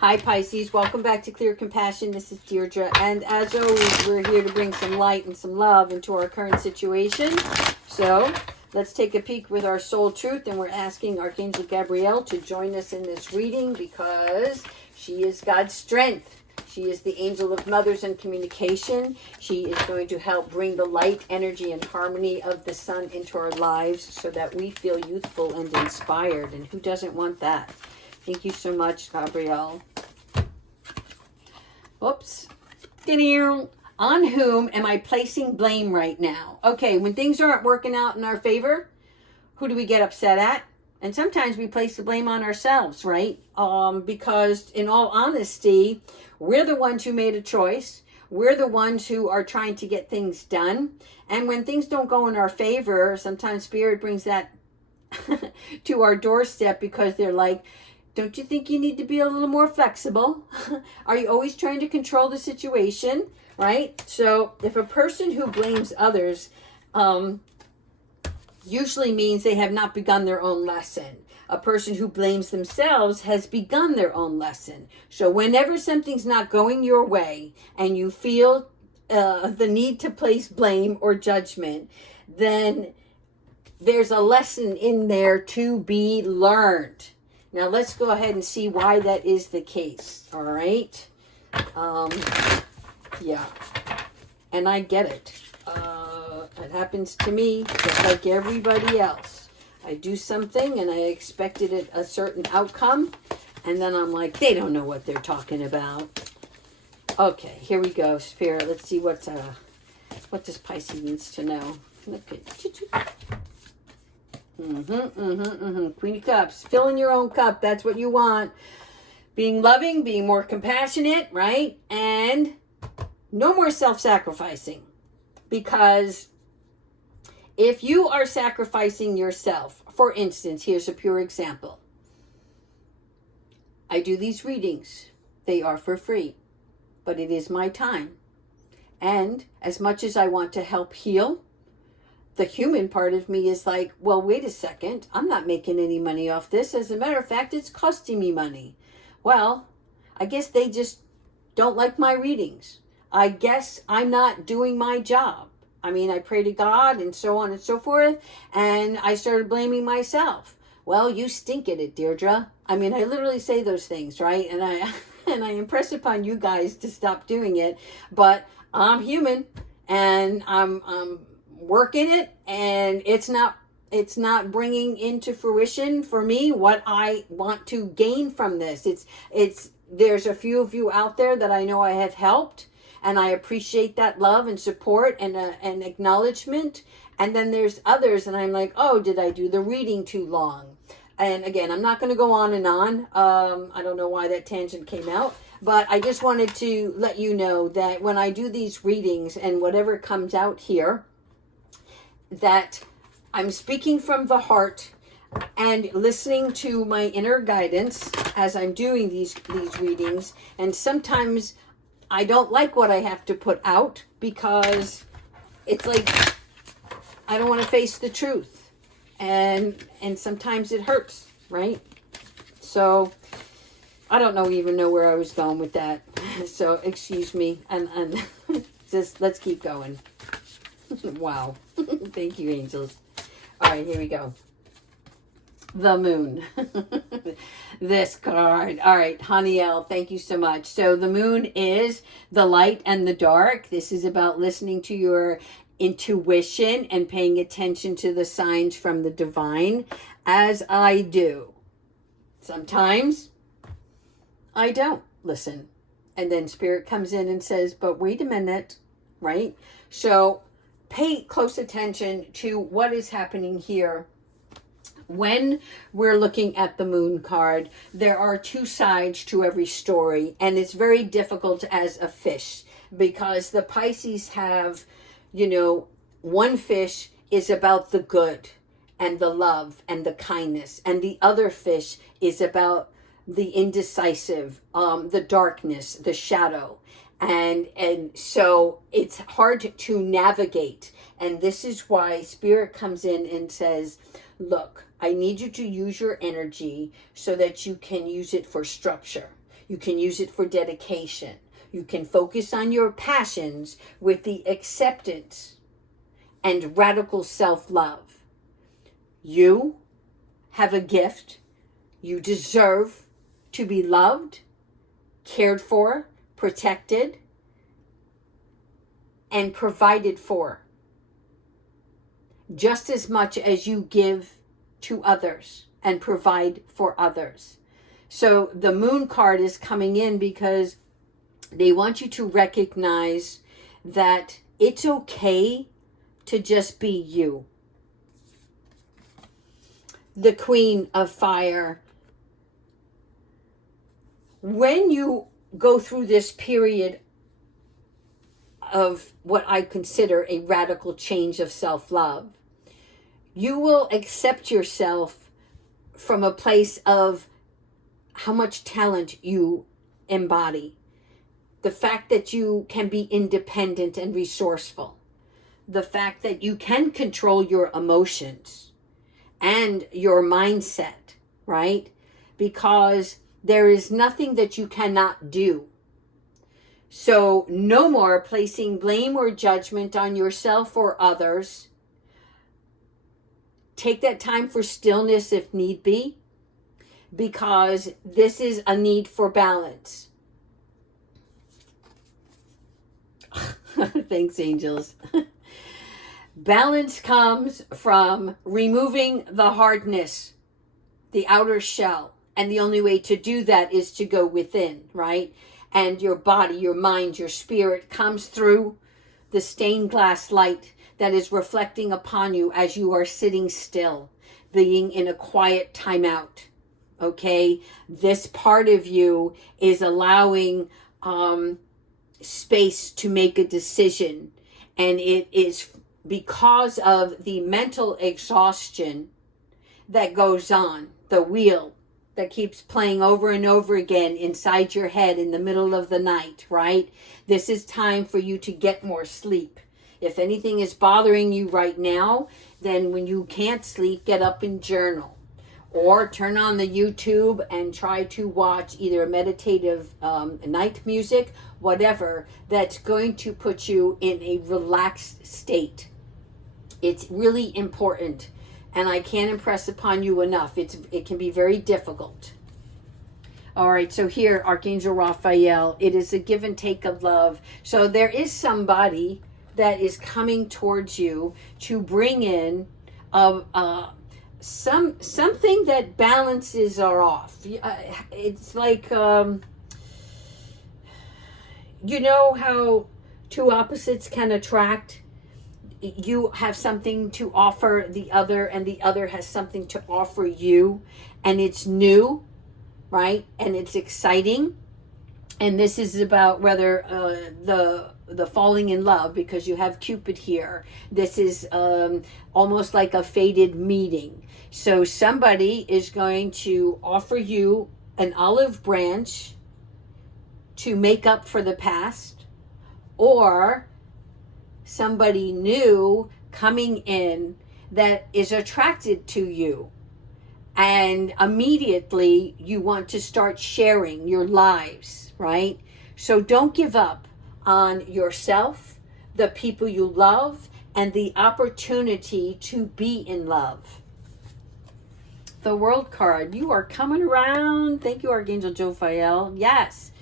Hi Pisces, welcome back to Clear Compassion. This is Deirdre, and as always, we're here to bring some light and some love into our current situation. So let's take a peek with our soul truth, and we're asking Archangel Gabrielle to join us in this reading because she is God's strength. She is the angel of mothers and communication. She is going to help bring the light, energy, and harmony of the sun into our lives so that we feel youthful and inspired. And who doesn't want that? Thank you so much, Gabrielle. Oops. On whom am I placing blame right now? Okay, when things aren't working out in our favor, who do we get upset at? And sometimes we place the blame on ourselves, right? Because in all honesty, we're the ones who made a choice. We're the ones who are trying to get things done. And when things don't go in our favor, sometimes Spirit brings that to our doorstep because they're like, don't you think you need to be a little more flexible? Are you always trying to control the situation, right? So if a person who blames others usually means they have not begun their own lesson. A person who blames themselves has begun their own lesson. So whenever something's not going your way and you feel the need to place blame or judgment, then there's a lesson in there to be learned. Now let's go ahead and see why that is the case. All right. Yeah. And I get it. It happens to me just like everybody else. I do something and I expected it a certain outcome. And then I'm like, they don't know what they're talking about. Okay, here we go, Spirit. Let's see what this Pisces needs to know. Look at Queen of Cups. Fill in your own cup. That's what you want. Being loving, being more compassionate, right? And no more self-sacrificing. Because if you are sacrificing yourself, for instance, here's a pure example. I do these readings. They are for free. But it is my time. And as much as I want to help heal, the human part of me is like, well, wait a second. I'm not making any money off this. As a matter of fact, it's costing me money. Well, I guess they just don't like my readings. I guess I'm not doing my job. I mean, I pray to God and so on and so forth. And I started blaming myself. Well, you stink at it, Deirdre. I mean, I literally say those things, right? And I impress upon you guys to stop doing it. But I'm human and I'm working it, and it's not bringing into fruition for me what I want to gain from this. There's a few of you out there that I know I have helped, and I appreciate that love and support and acknowledgement. And then there's others, and I'm like, oh, did I do the reading too long? And again, I'm not going to go on and on. I don't know why that tangent came out, but I just wanted to let you know that when I do these readings and whatever comes out here, that I'm speaking from the heart and listening to my inner guidance as I'm doing these readings. And sometimes I don't like what I have to put out because it's like I don't want to face the truth. And sometimes it hurts, right? So I don't even know where I was going with that. So excuse me. And just let's keep going. Wow. Thank you, angels. All right, here we go. The moon. This card. All right, Haniel, thank you so much. So the moon is the light and the dark. This is about listening to your intuition and paying attention to the signs from the divine, as I do. Sometimes I don't listen. And then Spirit comes in and says, but wait a minute, right? So pay close attention to what is happening here. When we're looking at the moon card, there are two sides to every story, and it's very difficult as a fish because the Pisces have, one fish is about the good and the love and the kindness, and the other fish is about the indecisive, the darkness, the shadow. And so it's hard to navigate. And this is why Spirit comes in and says, look, I need you to use your energy so that you can use it for structure. You can use it for dedication. You can focus on your passions with the acceptance and radical self-love. You have a gift. You deserve to be loved, cared for, protected, and provided for, just as much as you give to others and provide for others. So the Moon card is coming in because they want you to recognize that it's okay to just be you. The Queen of Fire. When you go through this period of what I consider a radical change of self-love, you will accept yourself from a place of how much talent you embody. The fact that you can be independent and resourceful. The fact that you can control your emotions and your mindset, right? Because there is nothing that you cannot do. So no more placing blame or judgment on yourself or others. Take that time for stillness if need be, because this is a need for balance. Thanks, angels. Balance comes from removing the hardness, the outer shell. And the only way to do that is to go within, right? And your body, your mind, your spirit comes through the stained glass light that is reflecting upon you as you are sitting still, being in a quiet timeout. Okay? This part of you is allowing space to make a decision. And it is because of the mental exhaustion that goes on, the wheel that keeps playing over and over again inside your head in the middle of the night, right? This is time for you to get more sleep. If anything is bothering you right now, then when you can't sleep, get up and journal. Or turn on the YouTube and try to watch either meditative night music, whatever, that's going to put you in a relaxed state. It's really important. And I can't impress upon you enough. It can be very difficult. All right, so here, Archangel Raphael, it is a give and take of love. So there is somebody that is coming towards you to bring in something that balances are off. It's like, you know how two opposites can attract? You have something to offer the other, and the other has something to offer you, and it's new, right? And it's exciting. And this is about whether the falling in love, because you have Cupid here. This is almost like a fated meeting. So somebody is going to offer you an olive branch to make up for the past, or somebody new coming in that is attracted to you, and immediately you want to start sharing your lives, right? So don't give up on yourself, the people you love, and the opportunity to be in love. The World card, you are coming around. Thank you, Archangel Jophiel. Yes.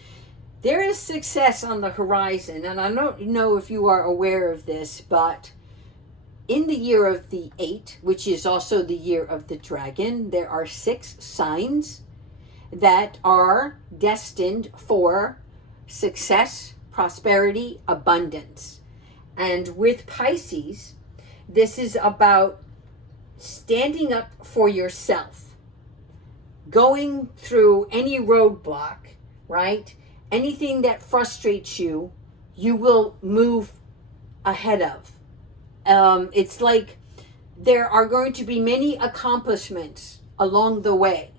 There is success on the horizon, and I don't know if you are aware of this, but in the year of the 8, which is also the year of the dragon, there are 6 signs that are destined for success, prosperity, abundance. And with Pisces, this is about standing up for yourself, going through any roadblock, right? Anything that frustrates you, you will move ahead of. It's like there are going to be many accomplishments along the way.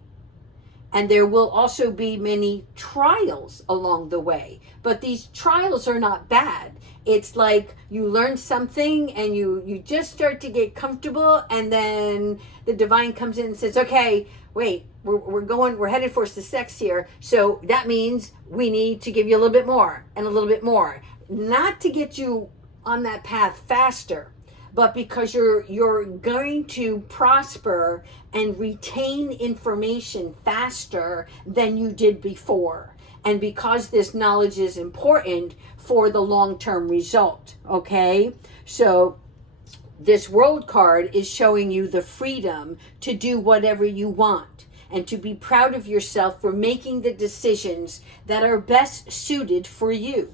And there will also be many trials along the way. But these trials are not bad. It's like you learn something and you just start to get comfortable, and then the divine comes in and says, okay, wait, we're headed for success here. So that means we need to give you a little bit more and a little bit more. Not to get you on that path faster, but because you're going to prosper and retain information faster than you did before. And because this knowledge is important for the long-term result, okay? So this world card is showing you the freedom to do whatever you want and to be proud of yourself for making the decisions that are best suited for you.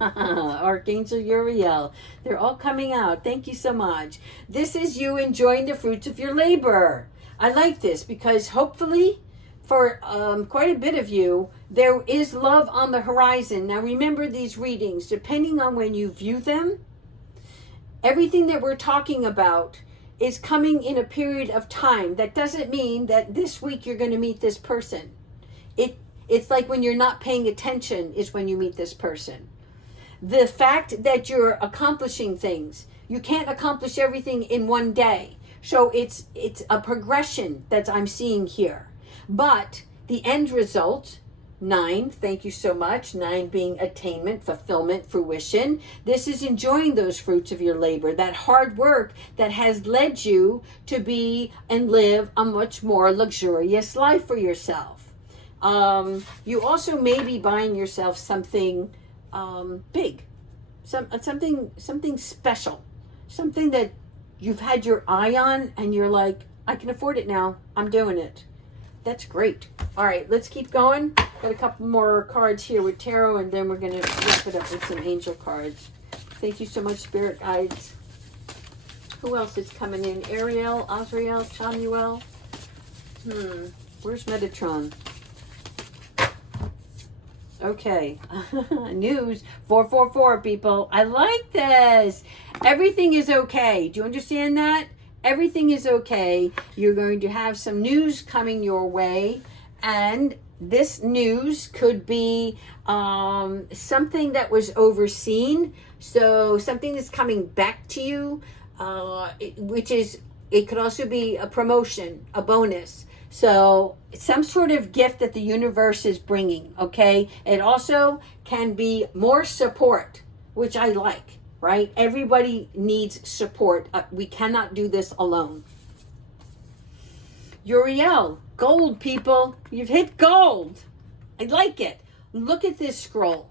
Archangel Uriel, they're all coming out. Thank you so much. This is you enjoying the fruits of your labor. I like this because hopefully for quite a bit of you, there is love on the horizon. Now remember, these readings, depending on when you view them, everything that we're talking about is coming in a period of time. That doesn't mean that this week you're going to meet this person. It's like when you're not paying attention is when you meet this person. The fact that you're accomplishing things, you can't accomplish everything in one day. So it's a progression that I'm seeing here. But the end result, 9, thank you so much, 9 being attainment, fulfillment, fruition. This is enjoying those fruits of your labor, that hard work that has led you to be and live a much more luxurious life for yourself. You also may be buying yourself something big, something special, something that you've had your eye on and you're like, I can afford it now. I'm doing it. That's great. All right, let's keep going. Got a couple more cards here with tarot, and then we're going to wrap it up with some angel cards. Thank you so much, spirit guides. Who else is coming in? Ariel, Azrael, Chamuel. Where's Metatron? Okay. News. 444, people. I like this. Everything is okay. Do you understand that? Everything is okay. You're going to have some news coming your way, and this news could be something that was overseen. So something that's coming back to you, it could also be a promotion, a bonus. So some sort of gift that the universe is bringing, okay? It also can be more support, which I like. Right? Everybody needs support. We cannot do this alone. Uriel, gold, people. You've hit gold. I like it. Look at this scroll.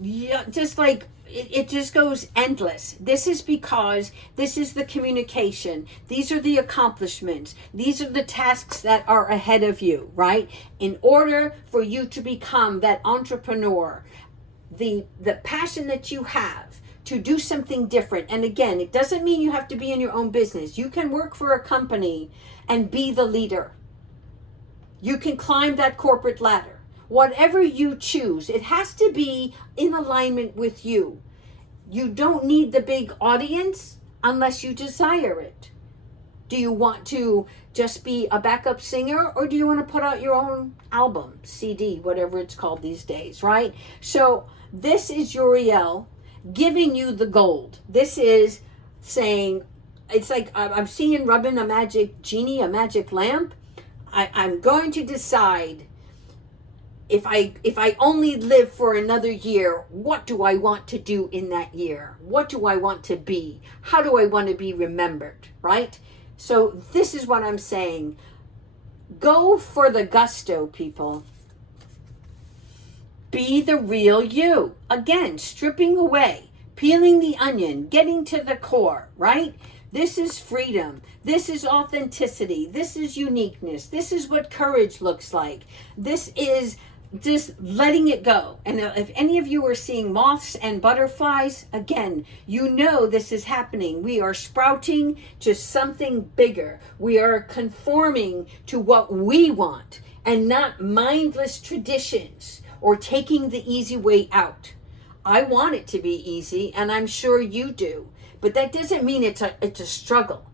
Yeah, just like it just goes endless. This is because this is the communication. These are the accomplishments. These are the tasks that are ahead of you, right? In order for you to become that entrepreneur, the passion that you have to do something different. And again, it doesn't mean you have to be in your own business. You can work for a company and be the leader. You can climb that corporate ladder. Whatever you choose, it has to be in alignment with you. You don't need the big audience unless you desire it. Do you want to just be a backup singer, or do you want to put out your own album, CD, whatever it's called these days, right? So this is Uriel giving you the gold. This is saying, it's like I'm seeing rubbing a magic genie, a magic lamp. I'm going to decide if I only live for another year, what do I want to do in that year? What do I want to be? How do I want to be remembered, right? So this is what I'm saying. Go for the gusto, people. Be the real you. Again, stripping away, peeling the onion, getting to the core, right? This is freedom. This is authenticity. This is uniqueness. This is what courage looks like. This is just letting it go. And if any of you are seeing moths and butterflies, again, you know this is happening. We are sprouting to something bigger. We are conforming to what we want and not mindless traditions or taking the easy way out. I want it to be easy, and I'm sure you do. But that doesn't mean it's a struggle.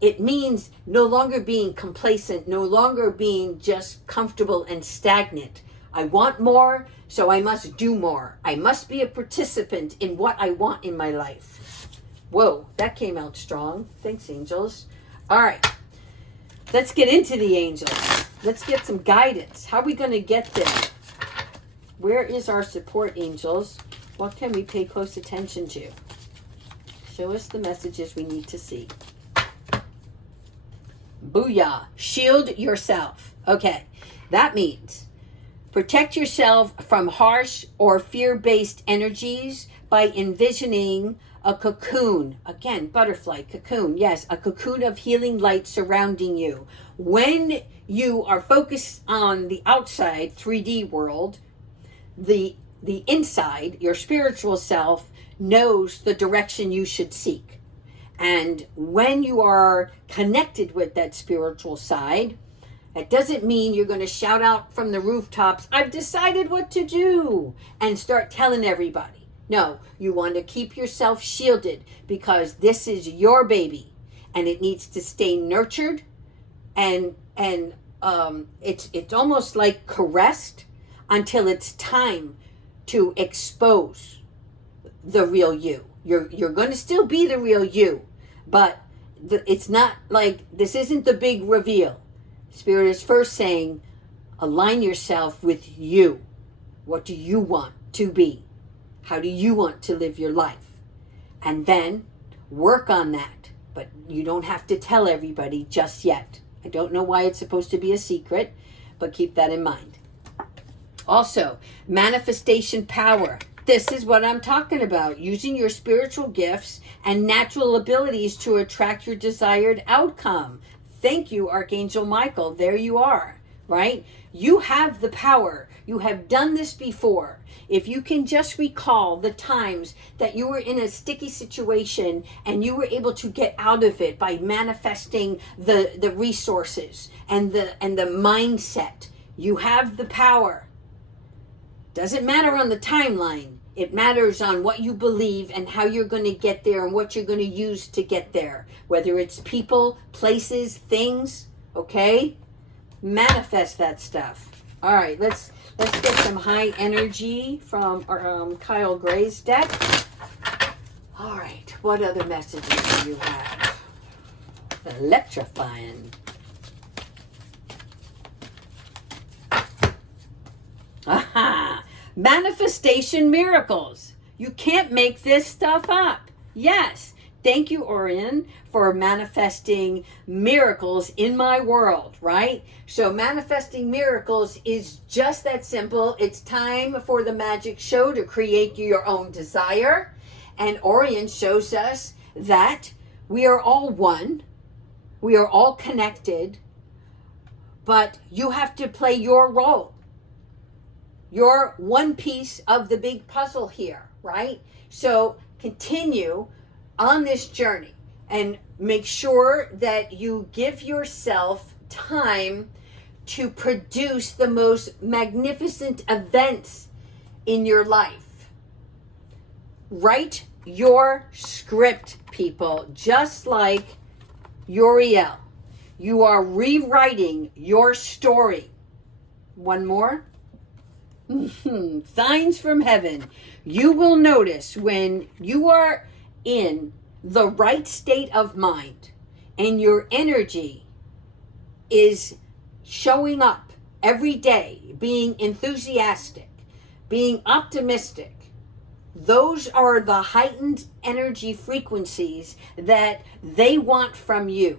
It means no longer being complacent, no longer being just comfortable and stagnant. I want more, so I must do more. I must be a participant in what I want in my life. Whoa, that came out strong. Thanks, angels. All right, let's get into the angels. Let's get some guidance. How are we going to get there? Where is our support, angels? What can we pay close attention to? Show us the messages we need to see. Booyah. Shield yourself. Okay, that means protect yourself from harsh or fear-based energies by envisioning a cocoon. Again, butterfly, cocoon. Yes, a cocoon of healing light surrounding you. When you are focused on the outside 3D world, the inside, your spiritual self, knows the direction you should seek. And when you are connected with that spiritual side, it doesn't mean you're going to shout out from the rooftops, I've decided what to do, and start telling everybody. No, you want to keep yourself shielded because this is your baby and it needs to stay nurtured and it's almost like caressed until it's time to expose the real you. You're going to still be the real you, but it's not like, this isn't the big reveal. Spirit is first saying, align yourself with you. What do you want to be? How do you want to live your life? And then work on that. But you don't have to tell everybody just yet. I don't know why it's supposed to be a secret, but keep that in mind. Also, manifestation power. This is what I'm talking about. Using your spiritual gifts and natural abilities to attract your desired outcome. Thank you, Archangel Michael. There you are, right? You have the power. You have done this before. If you can just recall the times that you were in a sticky situation and you were able to get out of it by manifesting the resources and the mindset, you have the power. Doesn't matter on the timeline. It matters on what you believe and how you're going to get there and what you're going to use to get there. Whether it's people, places, things, okay? Manifest that stuff. All right, let's get some high energy from Kyle Gray's deck. All right, what other messages do you have? Electrifying. Aha! Manifestation miracles. You can't make this stuff up. Yes. Thank you, Orion, for manifesting miracles in my world, right? So manifesting miracles is just that simple. It's time for the magic show to create your own desire. And Orion shows us that we are all one. We are all connected. But you have to play your role. You're one piece of the big puzzle here, right? So continue on this journey and make sure that you give yourself time to produce the most magnificent events in your life. Write your script, people, just like Uriel. You are rewriting your story. One more. Signs from heaven. You will notice when you are in the right state of mind and your energy is showing up every day, being enthusiastic, being optimistic. Those are the heightened energy frequencies that they want from you.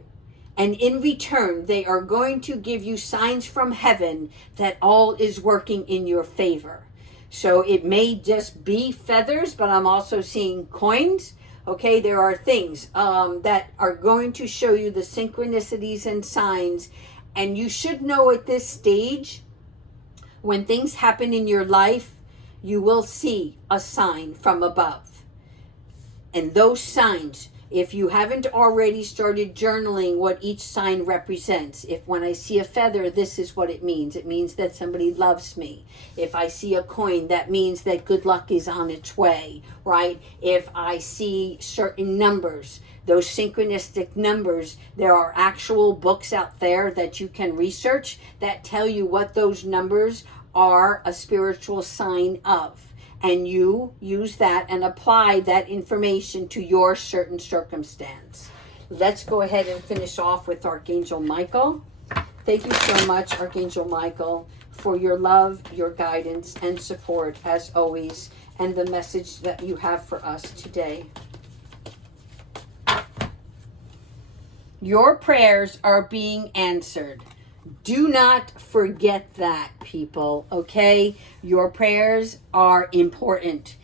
And in return, they are going to give you signs from heaven that all is working in your favor. So it may just be feathers, but I'm also seeing coins. Okay, there are things that are going to show you the synchronicities and signs. And you should know at this stage, when things happen in your life, you will see a sign from above. And those signs If you haven't already started journaling what each sign represents, if when I see a feather, this is what it means. It means that somebody loves me. If I see a coin, that means that good luck is on its way, right? If I see certain numbers, those synchronistic numbers, there are actual books out there that you can research that tell you what those numbers are a spiritual sign of. And you use that and apply that information to your certain circumstance. Let's go ahead and finish off with Archangel Michael. Thank you so much, Archangel Michael, for your love, your guidance, and support, as always, and the message that you have for us today. Your prayers are being answered. Do not forget that, people, okay? Your prayers are important,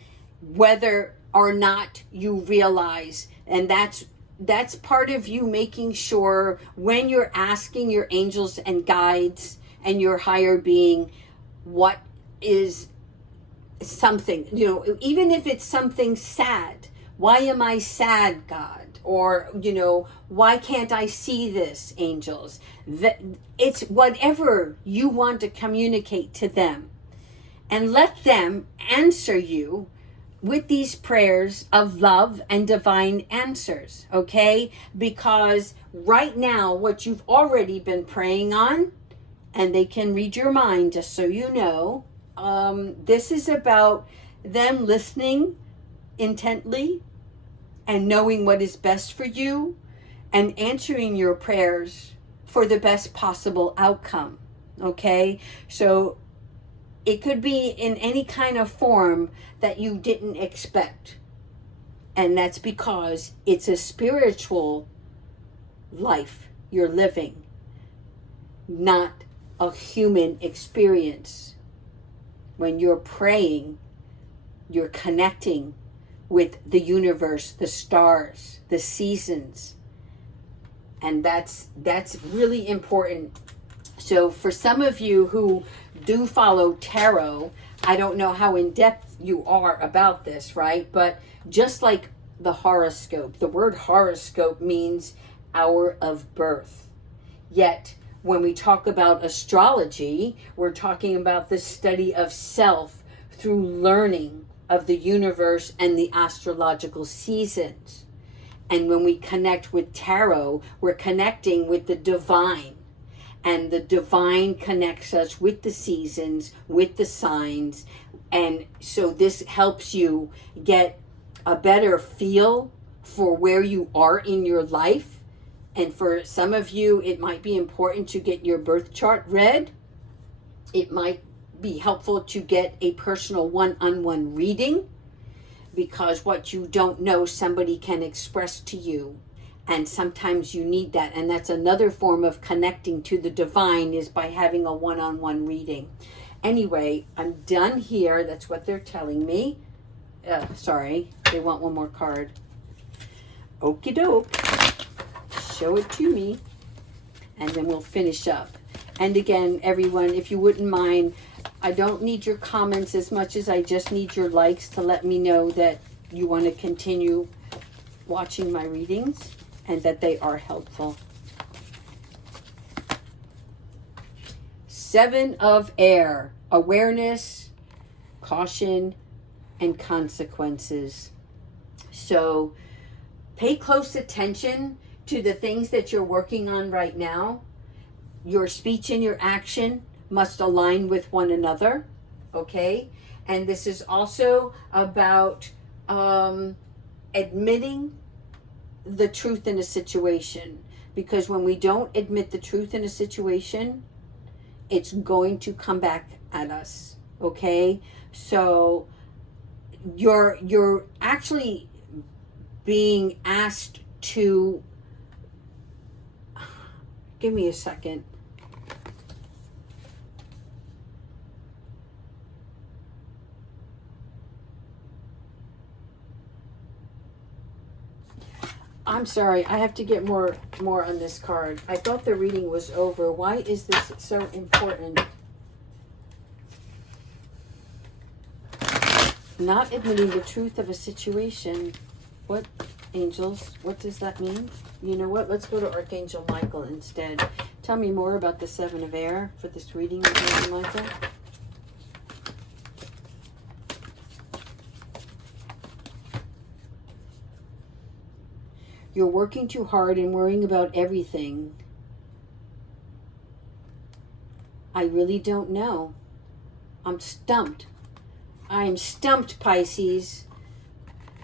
whether or not you realize. And that's part of you making sure when you're asking your angels and guides and your higher being what is something, even if it's something sad. Why am I sad, God? Or, why can't I see this, angels? It's whatever you want to communicate to them. And let them answer you with these prayers of love and divine answers, okay? Because right now, what you've already been praying on, and they can read your mind, just so you know, this is about them listening intently and knowing what is best for you and answering your prayers for the best possible outcome, okay? So it could be in any kind of form that you didn't expect. And that's because it's a spiritual life you're living, not a human experience. When you're praying, you're connecting with the universe, the stars, the seasons. And that's really important. So for some of you who do follow tarot, I don't know how in depth you are about this, right? But just like the horoscope, the word horoscope means hour of birth. Yet when we talk about astrology, we're talking about the study of self through learning of the universe and the astrological seasons. And when we connect with tarot, we're connecting with the divine. And the divine connects us with the seasons, with the signs. And so this helps you get a better feel for where you are in your life. And for some of you, it might be important to get your birth chart read. It might be helpful to get a personal one-on-one reading, because what you don't know, somebody can express to you. And sometimes you need that. And that's another form of connecting to the divine, is by having a one-on-one reading. Anyway, I'm done here. That's what they're telling me. Sorry, they want one more card. Okie doke. Show it to me. And then we'll finish up. And again, everyone, if you wouldn't mind, I don't need your comments as much as I just need your likes to let me know that you want to continue watching my readings and that they are helpful. Seven of Air, awareness, caution, and consequences. So pay close attention to the things that you're working on right now. Your speech and your action must align with one another, okay? And this is also about admitting the truth in a situation. Because when we don't admit the truth in a situation, it's going to come back at us, okay? So you're actually being asked to... Give me a second. I'm sorry, I have to get more on this card. I thought the reading was over. Why is this so important? Not admitting the truth of a situation. What angels, what does that mean? You know what? Let's go to Archangel Michael instead. Tell me more about the Seven of Air for this reading, Archangel Michael. You're working too hard and worrying about everything. I really don't know. I'm stumped. I'm stumped, Pisces.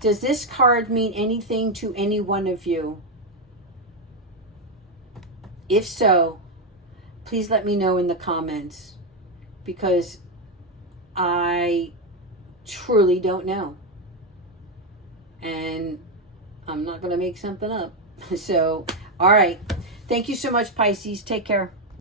Does this card mean anything to any one of you? If so, please let me know in the comments, because I truly don't know. And I'm not going to make something up. So, all right. Thank you so much, Pisces. Take care.